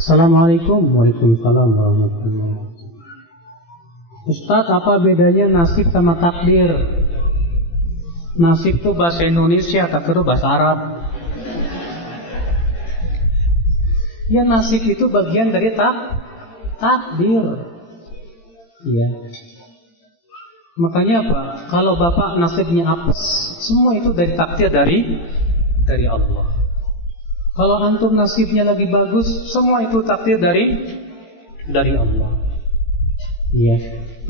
Assalamualaikum. Waalaikumsalam warahmatullahi wabarakatuh. Ustaz, apa bedanya nasib sama takdir? Nasib itu bahasa Indonesia, takdir itu bahasa Arab. Ya, nasib itu bagian dari takdir. Iya. Makanya apa? Kalau bapak nasibnya apes, semua itu dari takdir dari Allah. Kalau antum nasibnya lagi bagus, semua itu takdir dari Allah. Iya.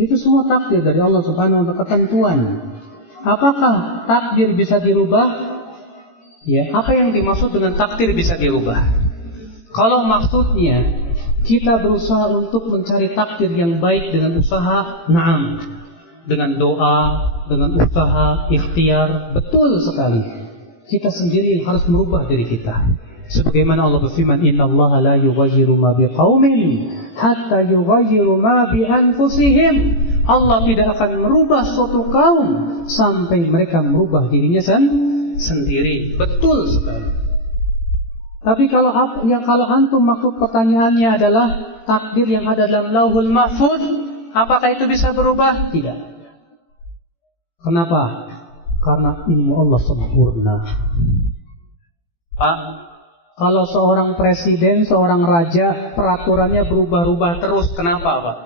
Itu semua takdir dari Allah Subhanahu wa ta'ala, ketentuan. Apakah takdir bisa dirubah? Ya, apa yang dimaksud dengan takdir bisa dirubah? Kalau maksudnya kita berusaha untuk mencari takdir yang baik dengan usaha, na'am. Dengan doa, dengan usaha, ikhtiar, betul sekali. Kita sendiri yang harus merubah diri kita. Sebagaimana Allah berfirman, "Innallaha la yughayyiru ma biqaumin hatta yughayyiru ma bi anfusihim." Allah tidak akan merubah suatu kaum sampai mereka merubah dirinya sendiri. Betul sekali. Tapi kalau antum maksud pertanyaannya adalah takdir yang ada dalam Lauhul Mahfuz, apakah itu bisa berubah? Tidak. Kenapa? Karena ilmu Allah sempurna. Pak, kalau seorang presiden, seorang raja, peraturannya berubah-ubah terus, kenapa, Pak?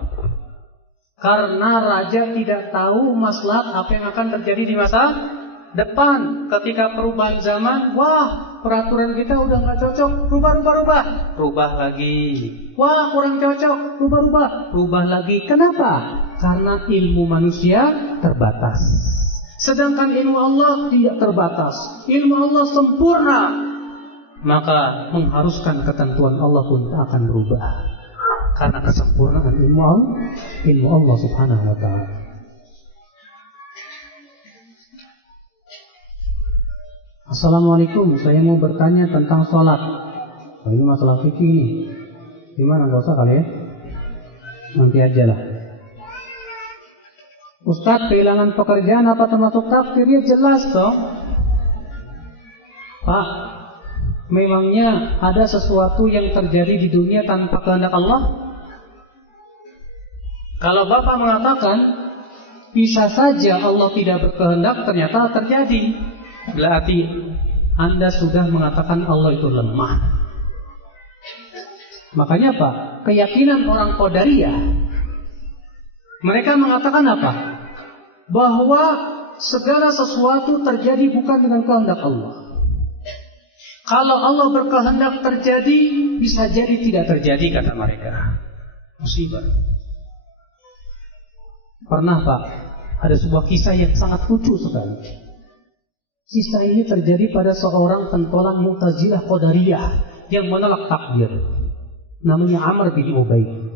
Karena raja tidak tahu maslahat apa yang akan terjadi di masa depan. Ketika perubahan zaman, wah, peraturan kita udah nggak cocok, rubah lagi. Wah, kurang cocok, rubah lagi. Kenapa? Karena ilmu manusia terbatas. Sedangkan ilmu Allah tidak terbatas. Ilmu Allah sempurna. Maka mengharuskan ketentuan Allah pun akan berubah. Karena kesempurnaan ilmu Allah Subhanahu wa ta'ala. Assalamualaikum, saya mau bertanya tentang sholat. Ini masalah fikih nih. Gimana, nggak usah kali ya? Nanti aja lah. Ustaz, kehilangan pekerjaan apa termasuk takdir? Ya jelas dong. Pak, memangnya ada sesuatu yang terjadi di dunia tanpa kehendak Allah? Kalau Bapak mengatakan bisa saja Allah tidak berkehendak, ternyata terjadi, berarti Anda sudah mengatakan Allah itu lemah. Makanya apa? Keyakinan orang Qadariyah, mereka mengatakan apa? Bahwa segala sesuatu terjadi bukan dengan kehendak Allah. Kalau Allah berkehendak terjadi, bisa jadi tidak terjadi, kata mereka. Musibah. Pernah, Pak, ada sebuah kisah yang sangat lucu sekali. Kisah ini terjadi pada seorang pentolan Mu'tazilah Qadariyah yang menolak takdir. Namanya Amr bin Ubaid.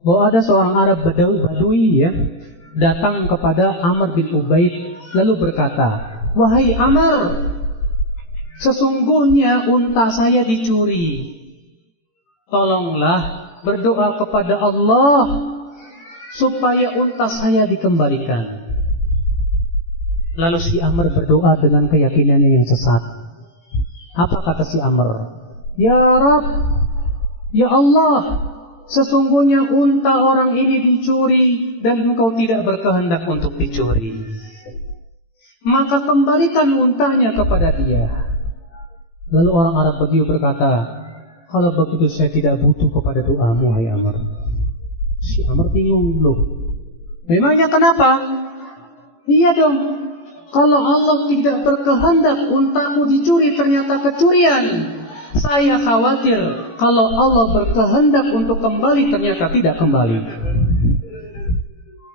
Bahwa ada seorang Arab Badui ya, datang kepada Amr bin Ubaid lalu berkata, "Wahai Amr, sesungguhnya unta saya dicuri. Tolonglah berdoa kepada Allah supaya unta saya dikembalikan." Lalu si Amr berdoa dengan keyakinannya yang sesat. Apa kata si Amr? "Ya Rabb, ya Allah, sesungguhnya unta orang ini dicuri dan engkau tidak berkehendak untuk dicuri. Maka kembalikan untanya kepada dia." Lalu orang Arab Badui berkata, "Kalau begitu saya tidak butuh kepada doamu, hai Amr." Si Amr bingung, loh, memangnya kenapa? Iya dong, kalau Allah tidak berkehendak untaku dicuri ternyata kecurian. Saya khawatir kalau Allah berkehendak untuk kembali ternyata tidak kembali.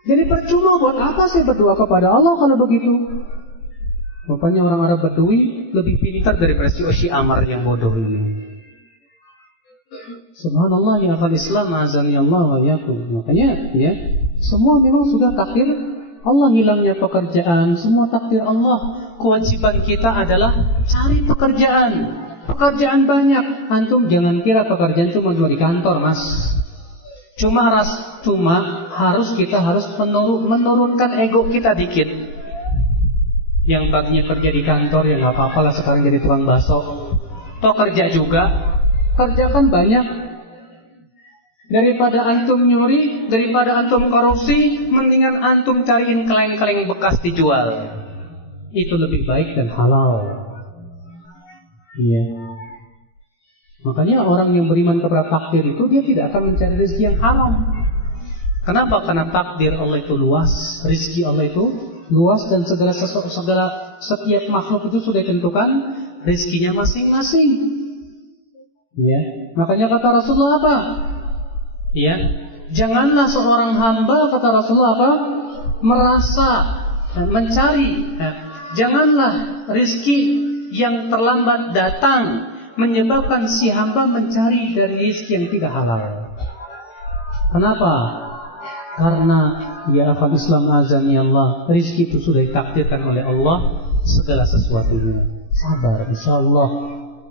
Jadi percuma, buat apa saya berdoa kepada Allah kalau begitu? Makanya orang Arab Badui lebih pintar daripada si Amr yang bodoh ini. Subhanallah, ya akal Islam, azani Allah wa yakum. Makanya ya, semua memang sudah takdir Allah. Hilangnya pekerjaan, semua takdir Allah. Kewajiban kita adalah cari pekerjaan. Pekerjaan banyak. Antum jangan kira pekerjaan cuma di kantor, Mas. Kita harus menurunkan ego kita dikit. Yang tadinya kerja di kantor, ya nggak apa-apa lah, sekarang jadi tukang bakso. Toh kerja juga, kerjakan banyak. Daripada antum nyuri, daripada antum korupsi, mendingan antum cariin kaleng-kaleng bekas dijual. Itu lebih baik dan halal. Iya. Makanya orang yang beriman kepada takdir itu dia tidak akan mencari rezeki yang haram. Kenapa? Karena takdir Allah itu luas, rezeki Allah itu luas, dan setiap makhluk itu sudah ditentukan rezekinya masing-masing. Ya, makanya kata Rasulullah apa? Ya, janganlah seorang hamba, kata Rasulullah apa? Merasa mencari. Janganlah rezeki yang terlambat datang menyebabkan si hamba mencari dari rezeki yang tidak halal. Kenapa? Karena ya akal Islam azani Allah, rezeki itu sudah ditakdirkan oleh Allah segala sesuatunya. Sabar, insya Allah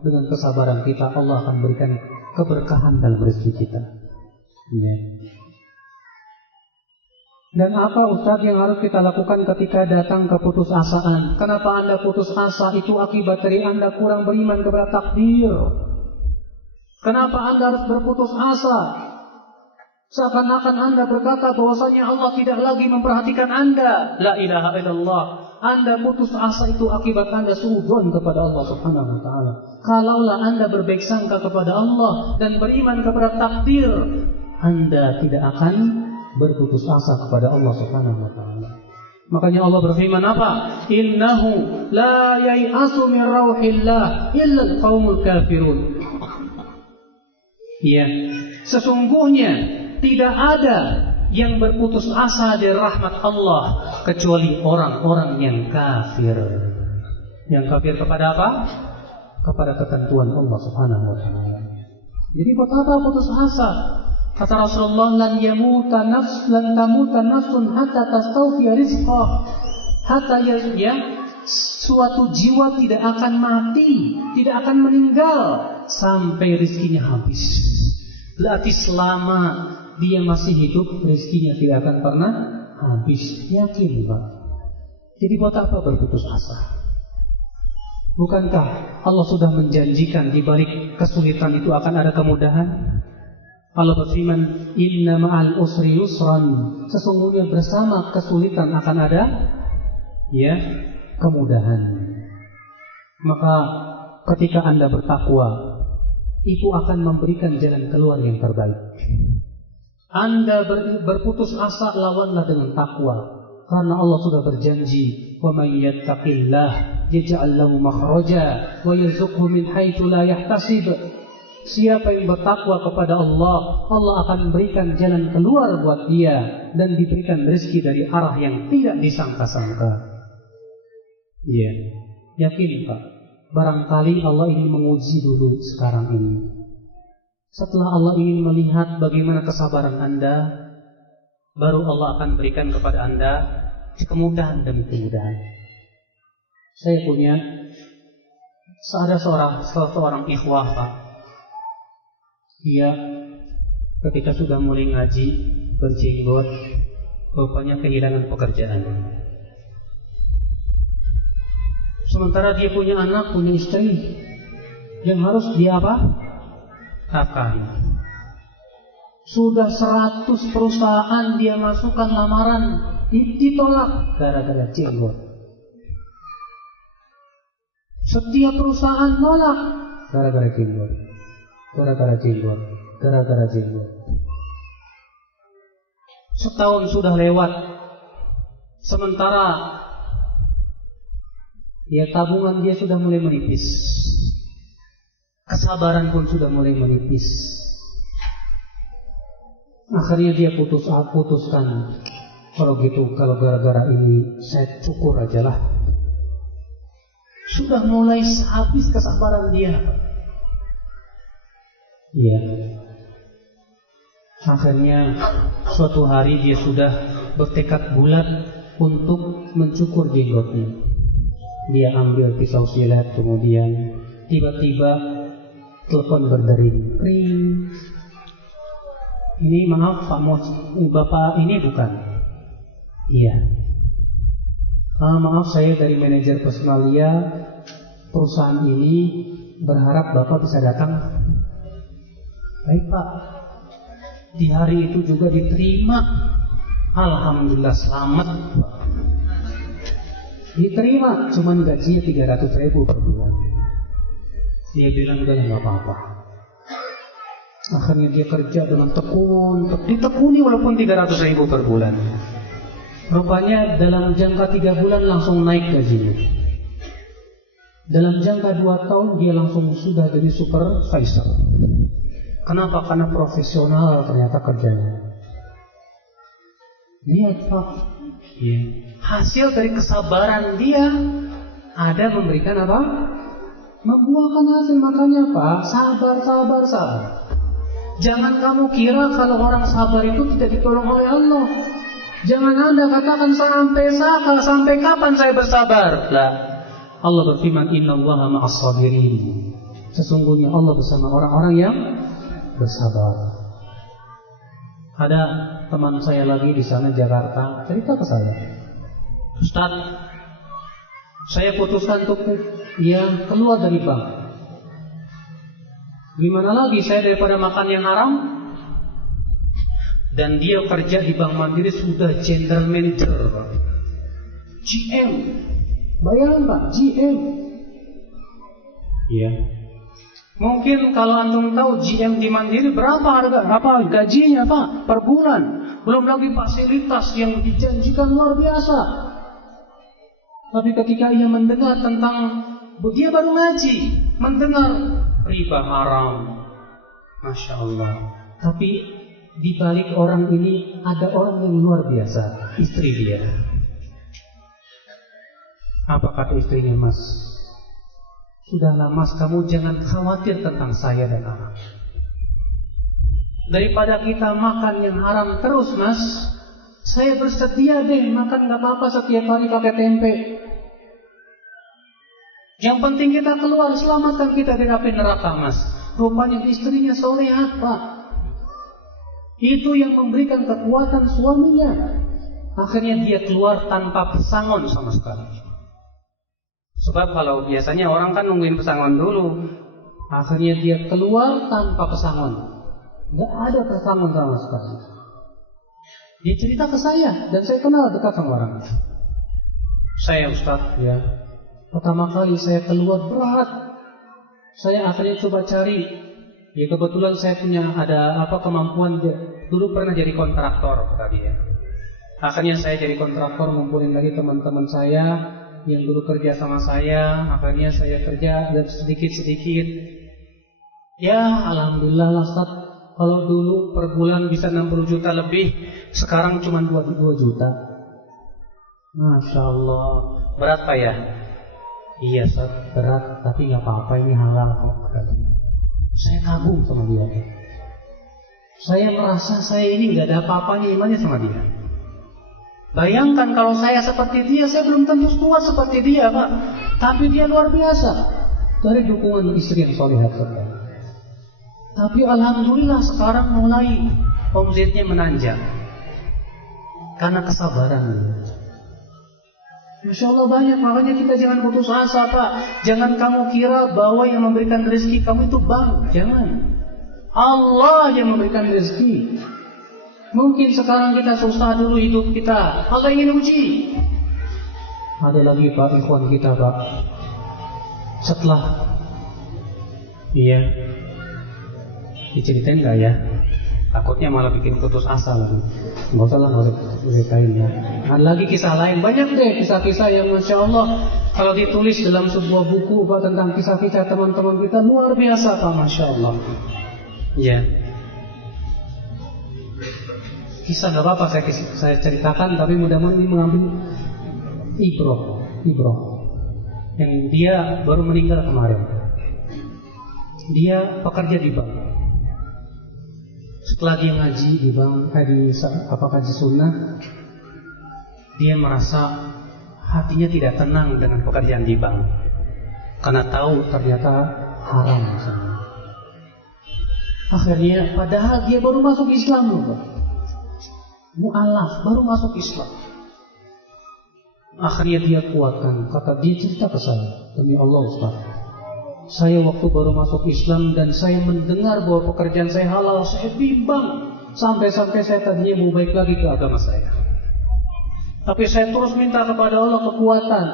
dengan kesabaran kita Allah akan berikan keberkahan dalam rezeki kita. Ya. Dan apa Ustaz yang harus kita lakukan ketika datang keputusasaan? Kenapa Anda putus asa? Itu akibat dari Anda kurang beriman kepada takdir. Kenapa Anda harus berputus asa? Seakan-akan Anda berkata bahwasanya Allah tidak lagi memperhatikan Anda. La ilaha illallah. Anda putus asa itu akibat Anda suudzon kepada Allah Subhanahu wa taala. Kalaulah Anda berbaik sangka kepada Allah dan beriman kepada takdir, Anda tidak akan berputus asa kepada Allah Subhanahu wa taala. Makanya Allah berfirman apa? Innahu la yai'asu min rauhillah illa al-qaumul kafirun. Ya, sesungguhnya tidak ada yang berputus asa dari rahmat Allah kecuali orang-orang yang kafir. Yang kafir kepada apa? Kepada ketentuan Allah Subhanahu wa taala. Jadi buat apa putus asa? Kata Rasulullah, lan tamuta nafsun hatta tastawfiya rizqah. Hatta ya, suatu jiwa tidak akan mati, tidak akan meninggal sampai rezekinya habis. Berarti selama dia masih hidup, rezekinya tidak akan pernah habis. Yakin, Pak? Jadi buat apa berputus asa? Bukankah Allah sudah menjanjikan di balik kesulitan itu akan ada kemudahan? Allah berfirman, inna ma'al usri yusran. Sesungguhnya bersama kesulitan akan ada ya kemudahan. Maka ketika Anda bertakwa, itu akan memberikan jalan keluar yang terbaik. Anda berputus asa, lawanlah dengan takwa. Karena Allah sudah berjanji, wa may yattaqillah yaj'al lahu makhraja wa yarzuqhu min haitsu la yahtasib. Siapa yang bertakwa kepada Allah, Allah akan memberikan jalan keluar buat dia dan diberikan rezeki dari arah yang tidak disangka-sangka. Iya, yakin Pak. Barangkali Allah ingin menguji dulu sekarang ini. Setelah Allah ingin melihat bagaimana kesabaran Anda, baru Allah akan berikan kepada Anda kemudahan demi kemudahan. Saya punya ada seorang ikhwah Pak. Dia ketika sudah mulai ngaji berjenggot, rupanya kehilangan pekerjaan. Sementara dia punya anak, punya istri yang harus dia apa? Nafkahi. Sudah 100 perusahaan dia masukkan lamaran, ditolak gara-gara jenggot. Setiap perusahaan nolak gara-gara jenggot. Gara-gara jenggot. Setahun sudah lewat. Sementara ya tabungan dia sudah mulai menipis. Kesabaran pun sudah mulai menipis. Akhirnya dia putuskan, kalau gitu, kalau gara-gara ini saya cukur aja lah. Sudah mulai habis kesabaran dia. Iya. Akhirnya suatu hari dia sudah bertekad bulat untuk mencukur jenggotnya. Dia ambil pisau silet, kemudian tiba-tiba telepon berdering, ring. Ini maaf Pak Bapak ini bukan? Iya. Maaf, saya dari manajer personalia perusahaan ini, berharap Bapak bisa datang. Baik Pak, di hari itu juga diterima. Alhamdulillah selamat Pak. Diterima, cuman gajinya 300.000 per bulan. Dia bilang udah nggak apa-apa. Akhirnya dia kerja dengan ditekuni walaupun 300.000 per bulan. Rupanya dalam jangka 3 bulan langsung naik gajinya. Dalam jangka 2 tahun dia langsung sudah jadi supervisor. Kenapa? Karena profesional ternyata kerjanya. Lihat Pak, ya. Hasil dari kesabaran dia ada memberikan apa? Membuahkan hasil. Makanya Pak, sabar. Jangan kamu kira kalau orang sabar itu tidak ditolong oleh Allah. Jangan Anda katakan sampai kapan saya bersabar? Lah, Allah berfirman, Innallaha ma'as sabirin. Sesungguhnya Allah bersama orang-orang yang bersabar. Ada teman saya lagi di sana Jakarta cerita ke saya, Ustaz, saya putuskan untuk keluar dari bank. Gimana lagi saya daripada makan yang haram? Dan dia kerja di Bank Mandiri sudah general manager, GM. Bayangkan Pak, GM. Iya. Mungkin kalau antum tahu GM di Mandiri berapa gajinya Pak per bulan. Belum lagi fasilitas yang dijanjikan luar biasa. Tapi ketika ia mendengar tentang, dia baru ngaji, mendengar riba haram, Masya Allah. Tapi di balik orang ini ada orang yang luar biasa, istri dia. Apa kata istrinya? Mas, sudahlah Mas, kamu jangan khawatir tentang saya dan anak. Daripada kita makan yang haram terus Mas, saya bersedia deh makan gak apa-apa setiap hari pakai tempe. Yang penting kita keluar, selamatkan kita dari api neraka Mas. Rupanya istrinya solehat Pak. Itu yang memberikan kekuatan suaminya. Akhirnya dia keluar tanpa pesangon sama sekali. Sebab kalau biasanya orang kan nungguin pesangon dulu. Akhirnya dia keluar tanpa pesangon. Gak ada pesangon sama sekali. Dia cerita ke saya, dan saya kenal dekat sama orang. Saya Ustaz, ya, pertama kali saya keluar berat. Saya akhirnya coba cari. Ya kebetulan saya punya ada kemampuan. Dulu pernah jadi kontraktor tadi ya. Akhirnya saya jadi kontraktor, ngumpulin lagi teman-teman saya yang dulu kerja sama saya. Akhirnya saya kerja dan sedikit-sedikit. Ya alhamdulillah lah Ustaz. Kalau dulu per bulan bisa 60 juta lebih, sekarang cuma 2 juta. Masya Allah. Berat Pak ya? Iya Ustaz, berat, tapi gak apa-apa, ini halal kok. Saya kagum sama dia. Saya merasa saya ini gak ada apa-apanya imannya sama dia. Bayangkan kalau saya seperti dia, saya belum tentu kuat seperti dia Pak. Tapi dia luar biasa. Dari dukungan istri yang solehah. Tapi alhamdulillah sekarang mulai omzetnya menanjak karena kesabaran. Masya Allah banyak. Makanya kita jangan putus asa Pak. Jangan kamu kira bahwa yang memberikan rezeki kamu itu bank. Jangan. Allah yang memberikan rezeki. Mungkin sekarang kita susah dulu hidup kita, Allah ingin uji. Ada lagi Pak, ikhwan kita Pak, setelah diceritain gak ya? Takutnya malah bikin putus asa lagi. Nggak usah ceritain ya. Ada lagi kisah lain, banyak deh kisah-kisah yang Masya Allah kalau ditulis dalam sebuah buku Pak, tentang kisah-kisah teman-teman kita luar biasa Pak, Masya Allah. Ya, kisah gak apa-apa saya ceritakan, tapi mudah-mudahan ini mengambil ibroh. Yang dia baru meninggal kemarin. Dia pekerja di bank. Setelah dia ngaji di bank, kaji sunnah, dia merasa hatinya tidak tenang dengan pekerjaan di bank, karena tahu ternyata haram. Akhirnya, padahal dia baru masuk Islam loh, mu'alaf, baru masuk Islam. Akhirnya dia kuatkan, kata dia cerita ke saya, demi Allah Ustaz, saya waktu baru masuk Islam dan saya mendengar bahwa pekerjaan saya halal, saya bimbang. Sampai-sampai saya tadinya mau baik lagi ke agama saya. Tapi saya terus minta kepada Allah kekuatan.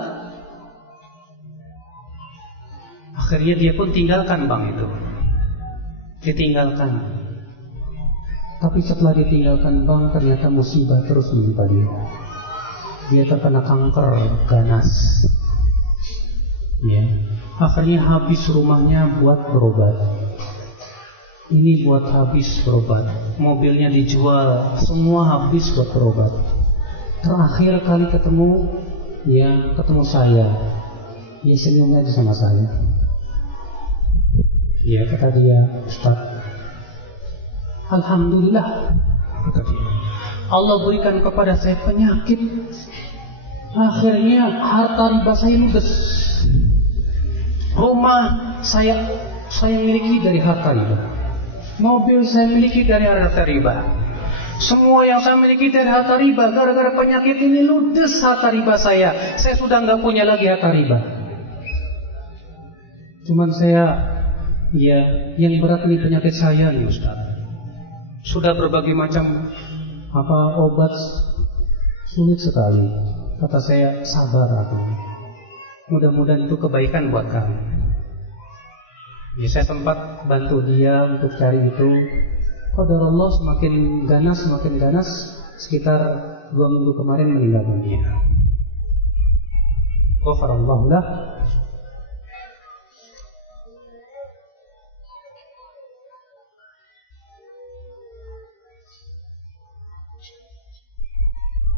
Akhirnya dia pun tinggalkan bank itu. Ditinggalkan. Tapi setelah ditinggalkan bank, ternyata musibah terus menimpa dia. Dia terkena kanker ganas. Ya. Akhirnya habis rumahnya buat berobat. Ini buat habis berobat. Mobilnya dijual, semua habis buat berobat. Terakhir kali ketemu saya. Dia senyum aja sama saya. Ya, kata dia, Ustaz, alhamdulillah, kata dia, Allah berikan kepada saya penyakit. Akhirnya harta riba saya ludes. Rumah saya miliki dari harta riba. Mobil saya miliki dari harta riba. Semua yang saya miliki dari harta riba. Gara-gara penyakit ini ludes harta riba saya. Saya sudah nggak punya lagi harta riba. Cuman saya, yang berat ini penyakit saya nih Ustaz. Sudah berbagai macam obat, sulit sekali. Kata saya, sabar aku. Mudah-mudahan itu kebaikan buat kamu. Ya, saya sempat bantu dia untuk cari itu. Qadarullah semakin ganas, sekitar 2 minggu kemarin meninggal dunia. Ghafarallahu lah.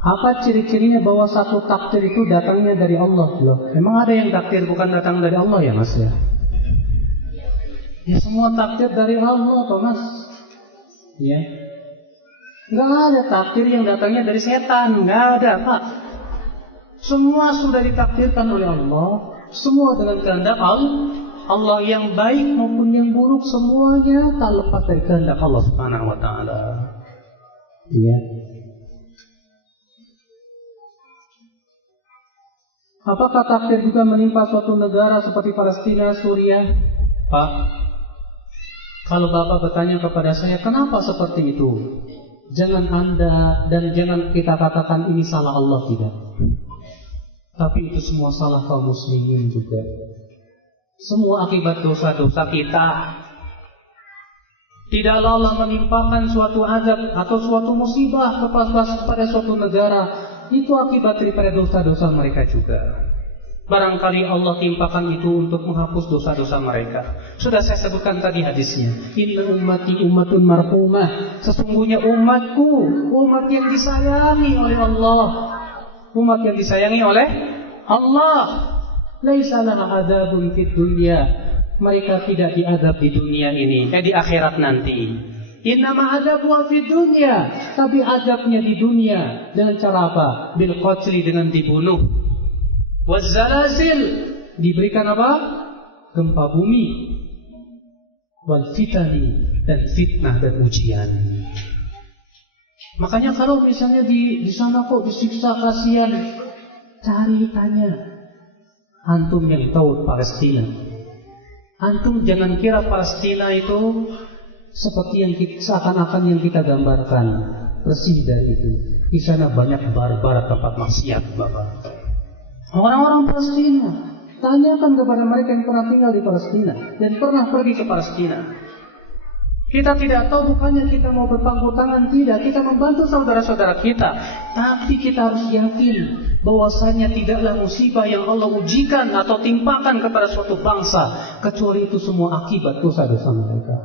Apa ciri-cirinya bahwa satu takdir itu datangnya dari Allah? Loh, memang ada yang takdir bukan datang dari Allah ya Mas ya? Ya semua takdir dari Allah Pak Mas. Ya. Nggak ada takdir yang datangnya dari setan, nggak ada Pak. Semua sudah ditakdirkan oleh Allah. Semua dengan kehendak Allah, yang baik maupun yang buruk semuanya tak lepas dari kehendak Allah Subhanahu wa taala. Ya. Apakah takdir juga menimpa suatu negara seperti Palestina, Suriah? Pak, kalau Bapak bertanya kepada saya, kenapa seperti itu? Jangan Anda dan jangan kita katakan ini salah Allah, tidak. Tapi itu semua salah kaum muslimin juga. Semua akibat dosa-dosa kita. Tidaklah Allah menimpakan suatu azab atau suatu musibah kepada suatu negara. Itu akibat daripada dosa-dosa mereka juga. Barangkali Allah timpakan itu untuk menghapus dosa-dosa mereka. Sudah saya sebutkan tadi hadisnya. Inna ummati ummatun marhumah. Sesungguhnya umatku, umat yang disayangi oleh Allah. Umat yang disayangi oleh Allah. Laisa laha adzabun fid dunya. Mereka tidak diazab di dunia ini, di akhirat nanti. Innama adzabu fid dunya. Tapi azabnya di dunia dengan cara apa? Bil qatli, dengan dibunuh. Wazzalazil, diberikan apa? Gempa bumi. Wal fitani, dan fitnah dan ujian. Makanya kalau misalnya di sana kok disiksa, kasihan, cari tanya. Antum yang tahu Palestina. Antum jangan kira Palestina itu seperti yang seakan-akan yang kita gambarkan. Bersih dari itu. Di sana banyak barbar, tempat maksiat, Bapak. Orang-orang Palestina, tanyakan kepada mereka yang pernah tinggal di Palestina dan pernah pergi ke Palestina. Kita tidak tahu, bukannya kita mau berpangku tangan, tidak. Kita membantu saudara-saudara kita, tapi kita harus yakin bahwasanya tidaklah musibah yang Allah ujikan atau timpakan kepada suatu bangsa kecuali itu semua akibat dosa-dosa mereka.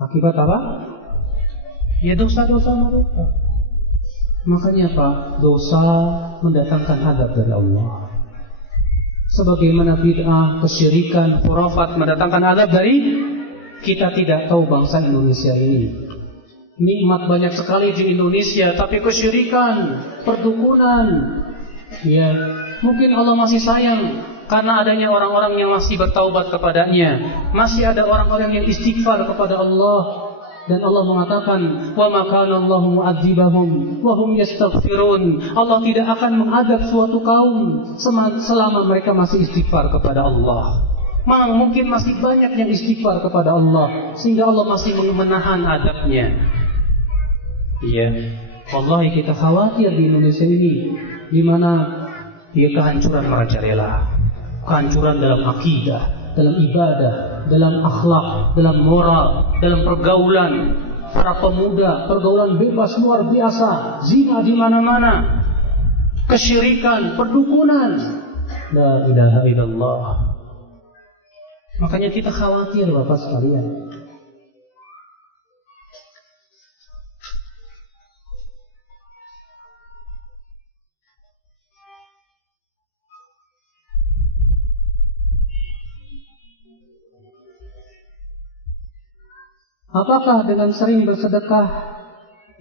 Akibat apa? Ya dosa-dosa mereka. Makanya Pak, dosa mendatangkan azab dari Allah. Sebagaimana bid'ah, kesyirikan, khurafat mendatangkan azab dari kita. Tidak tahu bangsa Indonesia ini. Nikmat banyak sekali di Indonesia, tapi kesyirikan, perdukunan. Ya, mungkin Allah masih sayang karena adanya orang-orang yang masih bertaubat kepadanya. Masih ada orang-orang yang istighfar kepada Allah. Dan Allah mengatakan, wa ma kana Allahu mu'adzibahum wa hum yastaghfirun. Allah tidak akan mengadab suatu kaum selama mereka masih istighfar kepada Allah. Mungkin masih banyak yang istighfar kepada Allah sehingga Allah masih menahan adabnya. Iya, wallahi kita khawatir di Indonesia ini, di mana dia kehancuran merajalela, kehancuran dalam akidah, dalam ibadah, dalam akhlak, dalam moral, dalam pergaulan para pemuda, pergaulan bebas luar biasa, zina di mana-mana, kesyirikan, perdukunan. La ilaha illallah. Makanya kita khawatir Bapak sekalian. Apakah dengan sering bersedekah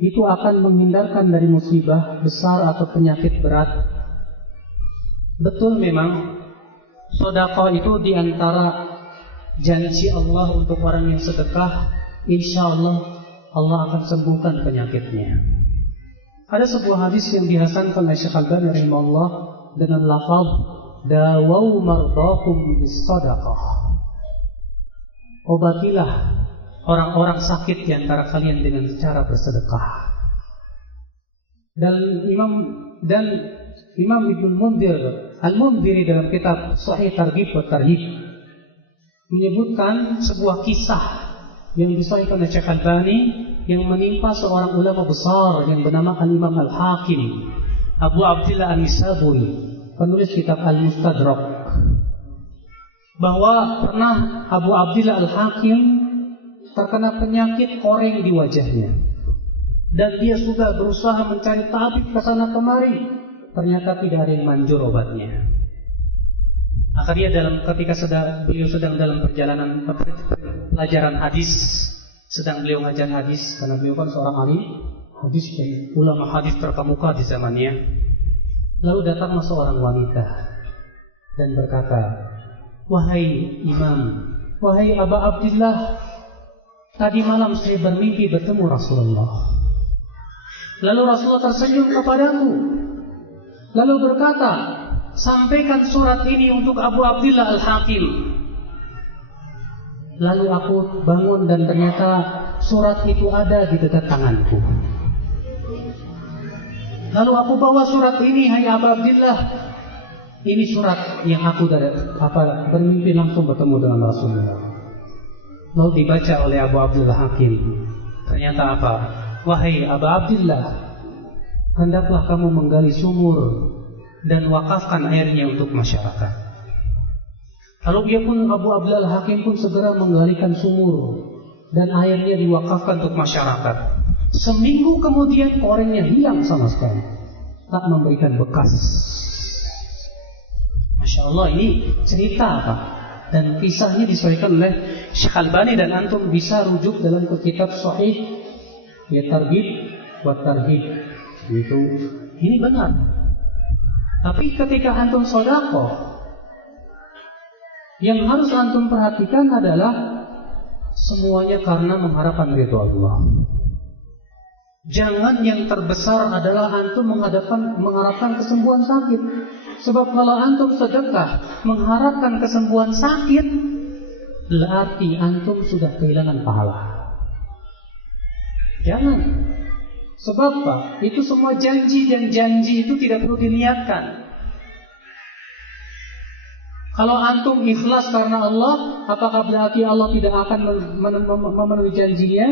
itu akan menghindarkan dari musibah besar atau penyakit berat? Betul memang, sedekah itu diantara janji Allah untuk orang yang sedekah, insya Allah Allah akan sembuhkan penyakitnya. Ada sebuah hadis yang dihasankan oleh Syekh Al-Albani rahimahullah dengan lafaz dawau mardakum bis-shadaqah. Obatilah orang-orang sakit di antara kalian dengan cara bersedekah. Dan Imam Ibnu Al-Mundhiri dalam kitab Sahih Targhib wa Tarhib menyebutkan sebuah kisah yang disahihkan oleh Syekh Al-Albani yang menimpa seorang ulama besar yang bernama Al-Imam Al-Hakim Abu Abdillah An-Nisaburi, penulis kitab Al-Mustadrak, bahwa pernah Abu Abdillah Al-Hakim terkena penyakit koreng di wajahnya, dan dia sudah berusaha mencari tabib ke sana kemari, ternyata tidak ada yang manjur obatnya. Akhirnya ketika beliau sedang dalam perjalanan pelajaran hadis, sedang beliau ngajar hadis, karena beliau kan seorang ahli hadis dan ulama hadis terkemuka di zamannya. Lalu datanglah seorang wanita dan berkata, "Wahai Imam, wahai Aba Abdillah, tadi malam saya bermimpi bertemu Rasulullah. Lalu Rasulullah tersenyum kepadaku, lalu berkata, sampaikan surat ini untuk Abu Abdillah Al-Hakim. Lalu aku bangun dan ternyata surat itu ada di dekat tanganku. Lalu aku bawa surat ini, hai Abu Abdillah, ini surat yang aku bermimpi langsung bertemu dengan Rasulullah." Lalu dibaca oleh Abu Abdillah Hakim. Ternyata apa? Wahai Abu Abdillah, hendaklah kamu menggali sumur dan wakafkan airnya untuk masyarakat. Lalu dia pun, Abu Abdillah Al-Hakim pun segera menggalikan sumur dan airnya diwakafkan untuk masyarakat. Seminggu kemudian korengnya hilang sama sekali, tak memberikan bekas. Masya Allah, ini cerita apa? Dan kisahnya disahihkan oleh Syekh Al-Albani, dan antum bisa rujuk dalam kitab Sahih ya Targhib wa Tarhib. Itu ini benar. Tapi ketika antum sedekah, yang harus antum perhatikan adalah semuanya karena mengharapkan ridha Allah. Jangan yang terbesar adalah antum mengharapkan kesembuhan sakit. Sebab kalau antum sedekah mengharapkan kesembuhan sakit, berarti antum sudah kehilangan pahala. Jangan. Sebab apa? Itu semua janji, dan janji itu tidak perlu diniatkan. Kalau antum ikhlas karena Allah, apakah berarti Allah tidak akan memenuhi janjinya?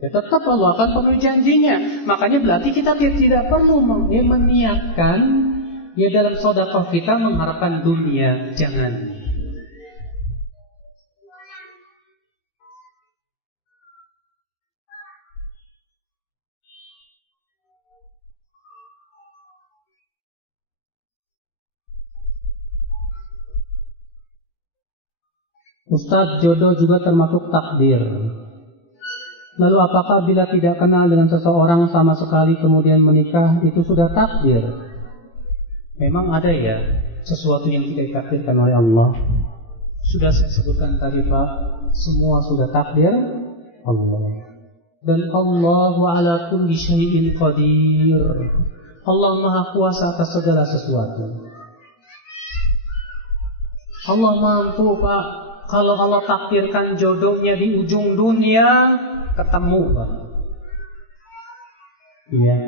Ya tetap Allah akan penuhi janjinya. Makanya berarti kita tidak perlu meniatkan ya dalam sedekah kita mengharapkan dunia. Jangan. Ustadz, jodoh juga termasuk takdir. Lalu apakah bila tidak kenal dengan seseorang sama sekali kemudian menikah, itu sudah takdir? Memang ada ya sesuatu yang tidak ditakdirkan oleh Allah. Sudah saya sebutkan tadi Pak, semua sudah takdir, Allah. Dan Allah ala kulli syai'in qadir. Allah Maha Kuasa atas segala sesuatu. Allah mampu, Pak. Kalau Allah takdirkan jodohnya di ujung dunia, ketemu, Pak. Iya.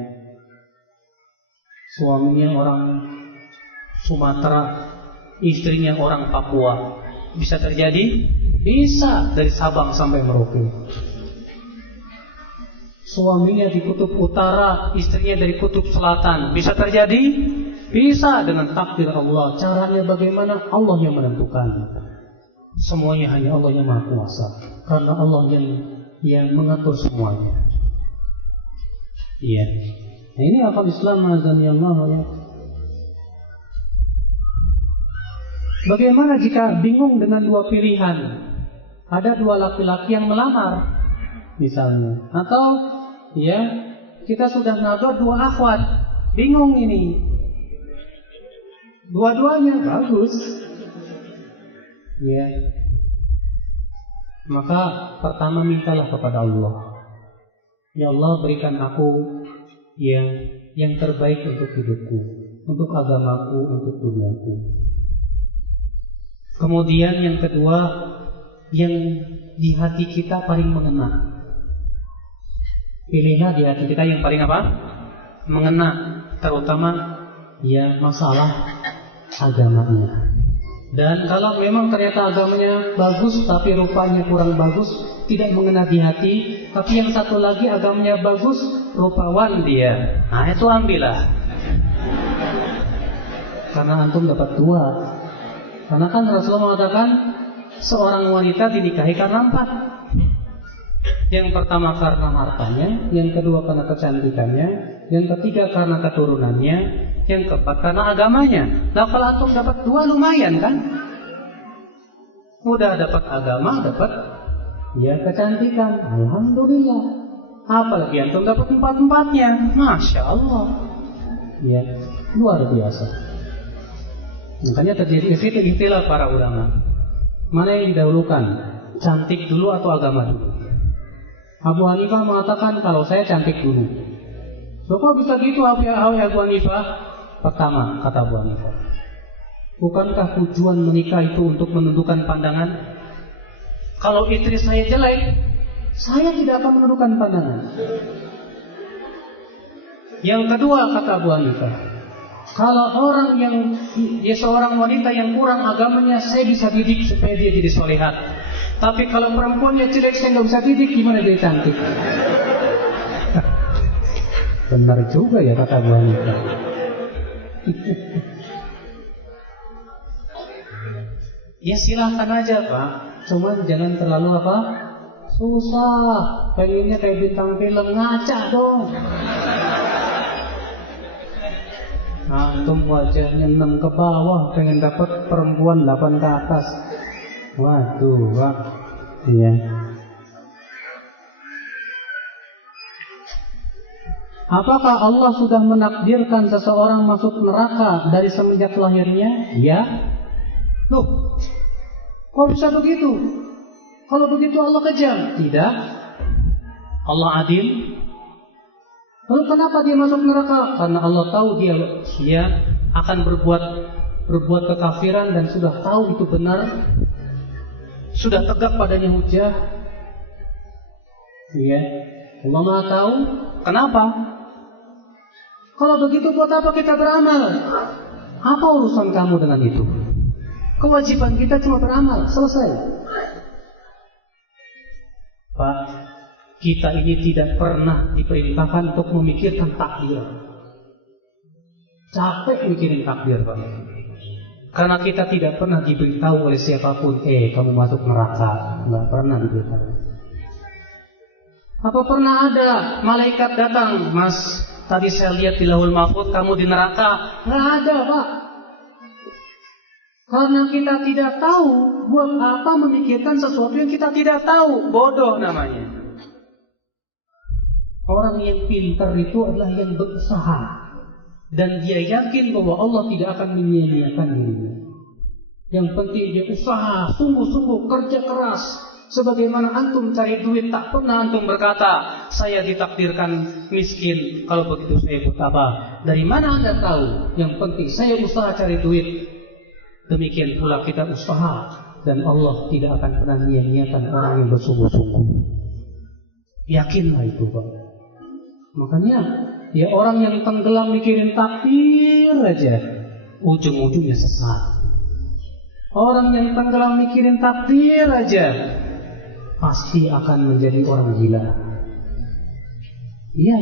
Suaminya orang Sumatera, istrinya orang Papua. Bisa terjadi? Bisa, dari Sabang sampai Merauke. Suaminya di kutub utara, istrinya dari kutub selatan. Bisa terjadi? Bisa, dengan takdir Allah. Caranya bagaimana? Allah yang menentukan. Semuanya hanya Allah yang Maha Kuasa. Karena Allah yang mengatur semuanya. Iya. Nah, ini akal Islam azani Allah ya. Bagaimana jika bingung dengan dua pilihan? Ada dua laki-laki yang melamar, misalnya. Atau ya, kita sudah nabrak dua akhwat, bingung ini. Dua-duanya bagus. Ya. Maka pertama mintalah kepada Allah. Ya Allah, berikan aku yang terbaik untuk hidupku, untuk agamaku, untuk duniaku. Kemudian yang kedua, yang di hati kita paling mengena. Pilihlah di hati kita yang paling apa? Mengena, terutama ya masalah agamanya. Dan kalau memang ternyata agamanya bagus tapi rupanya kurang bagus, tidak mengena di hati, tapi yang satu lagi agamanya bagus, rupawan dia. Nah, itu ambillah. Karena antum dapat dua. Karena kan Rasulullah mengatakan seorang wanita dinikahi karena 4. Yang pertama karena hartanya, yang kedua karena kecantikannya, yang ketiga karena keturunannya, yang keempat karena agamanya. Nah, kalau antum dapat 2 lumayan kan? Udah dapat agama, dapat ya kecantikan. Alhamdulillah. Apalagi antum dapat 4-4-nya. Masya Allah. Ya, luar biasa. Makanya terjadi istilah para ulama. Mana yang didahulukan? Cantik dulu atau agama dulu? Abu Hanifah mengatakan kalau saya cantik dulu. So, kok bisa gitu Abu Hanifah? Pertama, kata Abu Hanifah, bukankah tujuan menikah itu untuk menundukkan pandangan? Kalau istri saya jelek, saya tidak akan menundukkan pandangan. Yang kedua, kata Abu Hanifah, kalau orang seorang wanita yang kurang agamanya, saya bisa didik supaya dia jadi solehat. Tapi kalau perempuannya jelek, saya nggak bisa didik, gimana dia cantik? Benar juga ya kata Abu Hanifah. Ya silahkan aja Pak, cuman jangan terlalu apa? Susah, pengennya kayak bintang film, ngaca dong. Antum wajahnya 6 ke bawah, pengen dapat perempuan 8 ke atas. Waduh, Pak. Iya. Apakah Allah sudah menakdirkan seseorang masuk neraka dari semenjak lahirnya? Ya. Loh, kok bisa begitu? Kalau begitu Allah kejam? Tidak. Allah adil. Lalu kenapa dia masuk neraka? Karena Allah tahu dia akan berbuat kekafiran dan sudah tahu itu benar, sudah tegak padanya hujah. Iya, Allah Maha tahu. Kenapa? Kalau begitu buat apa kita beramal? Apa urusan kamu dengan itu? Kewajiban kita cuma beramal, selesai. Pak, kita ini tidak pernah diperintahkan untuk memikirkan takdir. Capek mikirin takdir, Pak. Karena kita tidak pernah diberitahu oleh siapapun, kamu masuk neraka. Nggak pernah diberitahu. Apa pernah ada malaikat datang, Mas, tadi saya lihat di Lauhul Mahfuz kamu di neraka? Nggak ada, Pak. Karena kita tidak tahu, buat apa memikirkan sesuatu yang kita tidak tahu? Bodoh namanya. Orang yang pintar itu adalah yang berusaha, dan dia yakin bahwa Allah tidak akan menyia-nyiakan dirinya. Yang penting dia usaha, sungguh-sungguh kerja keras, Sebagaimana antum cari duit, tak pernah antum berkata, saya ditakdirkan miskin, kalau begitu saya buat apa? Dari mana anda tahu? Yang penting saya usaha cari duit. Demikian pula kita usaha, dan Allah tidak akan pernah menyia-nyiakan orang yang bersungguh-sungguh. Yakinlah itu, Pak. Makanya ya orang yang tenggelam mikirin takdir aja, ujung-ujungnya sesat. Orang yang tenggelam mikirin takdir aja, pasti akan menjadi orang gila. Iya,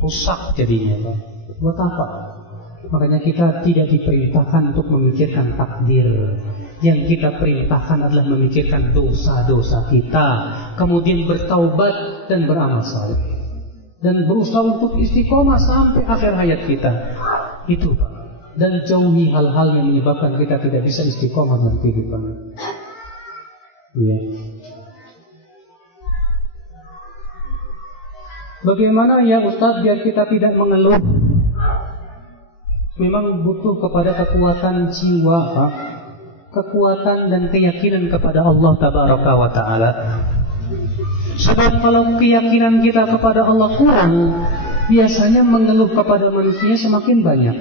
rusak jadinya, Pak. Buat apa? Makanya kita tidak diperintahkan untuk memikirkan takdir. Yang kita perintahkan adalah memikirkan dosa-dosa kita, kemudian bertaubat dan beramal saleh, dan berusaha untuk istiqomah sampai akhir hayat kita. Itu, Pak. Dan jauhi hal-hal yang menyebabkan kita tidak bisa istiqomah dalam kehidupan. Iya. Bagaimana ya Ustaz biar kita tidak mengeluh? Memang butuh kepada kekuatan jiwa, Pak. Kekuatan dan keyakinan kepada Allah Tabaraka wa Ta'ala. Sebab kalau keyakinan kita kepada Allah kurang, biasanya mengeluh kepada manusia semakin banyak.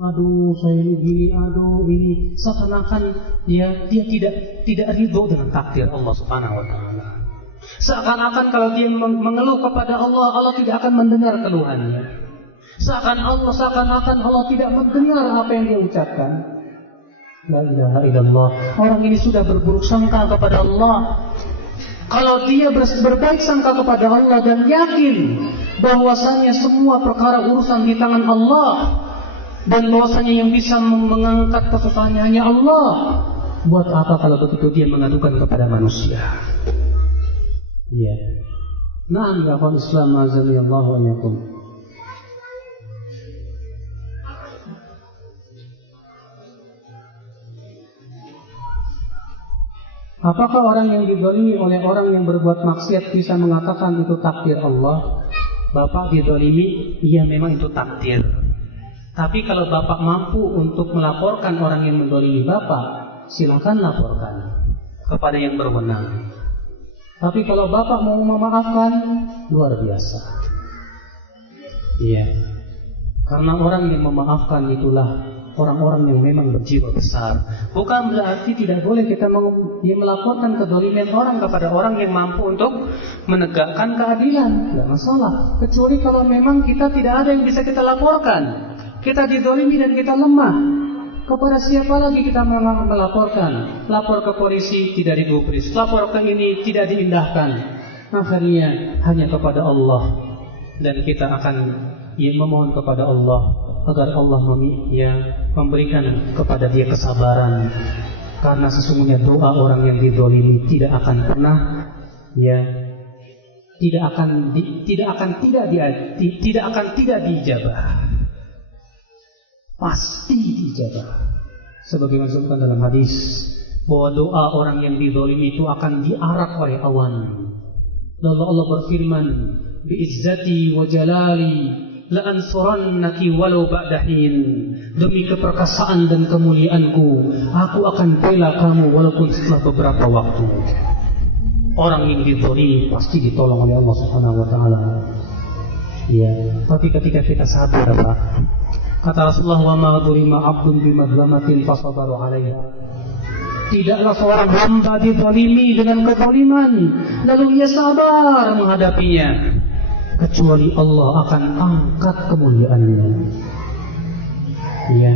Aduh, saya ini gini, aduh ini, seakan-akan dia tidak ridho dengan takdir Allah Subhanahu wa Ta'ala. Seakan-akan kalau dia mengeluh kepada Allah, Allah tidak akan mendengar keluhannya. Seakan-akan Allah tidak mendengar apa yang dia ucapkan. La ilaha illallah. Orang ini sudah berburuk sangka kepada Allah. Kalau dia berbaik sangka kepada Allah dan yakin bahwasanya semua perkara urusan di tangan Allah, dan bahwasanya yang bisa mengangkat kesusahannya hanya Allah, buat apa kalau begitu dia mengadukan kepada manusia? Ya. Na'am ya akhwal Islam azanillahu wa iyyakum. Apakah orang yang dizalimi oleh orang yang berbuat maksiat bisa mengatakan itu takdir Allah? Bapak dizalimi, iya memang itu takdir. Tapi kalau Bapak mampu untuk melaporkan orang yang menzalimi Bapak, silakan laporkan kepada yang berwenang. Tapi kalau Bapak mau memaafkan, luar biasa. Iya. Karena orang yang memaafkan itulah orang-orang yang memang berjiwa besar. Bukan berarti tidak boleh kita melaporkan kezaliman orang kepada orang yang mampu untuk menegakkan keadilan. Tidak masalah. Kecuali kalau memang kita tidak ada yang bisa kita laporkan. Kita dizalimi dan kita lemah. Kepada siapa lagi kita melaporkan? Lapor ke polisi, tidak digubris. Lapor ke ini, tidak diindahkan. Akhirnya hanya kepada Allah. Dan kita akan memohon kepada Allah agar Allah memberikan kepada dia kesabaran. Karena sesungguhnya doa orang yang dizalimi tidak akan pernah tidak akan diijabah. Pasti diijabah. Sebagaimana disebutkan dalam hadis bahwa doa orang yang dizalimi itu akan diarak oleh awan. Lalu Allah berfirman, "Bi'izzati wa jalali la ansurannaki walau ba'da hin." Demi keperkasaan dan kemuliaanku, aku akan bela kamu walaupun setelah beberapa waktu. Orang yang dizalimi pasti ditolong oleh Allah Subhanahu wa Ta'ala. Ya, tapi ketika kita sabar, Pak. Kata Rasulullah, "Wa ma dzulima 'abdun bimadlamatin fasabaru 'alaiha." Tidaklah seorang hamba dizalimi dengan kezaliman lalu ia sabar menghadapinya, kecuali Allah akan angkat kemuliaannya. Ya,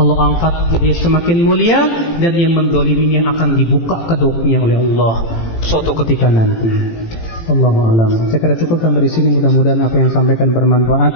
Allah angkat dia semakin mulia dan yang menzaliminya akan dibuka kedoknya oleh Allah suatu ketika nanti. Allahu a'lam. Saya kira cukup sampai di sini, mudah-mudahan apa yang sampaikan bermanfaat.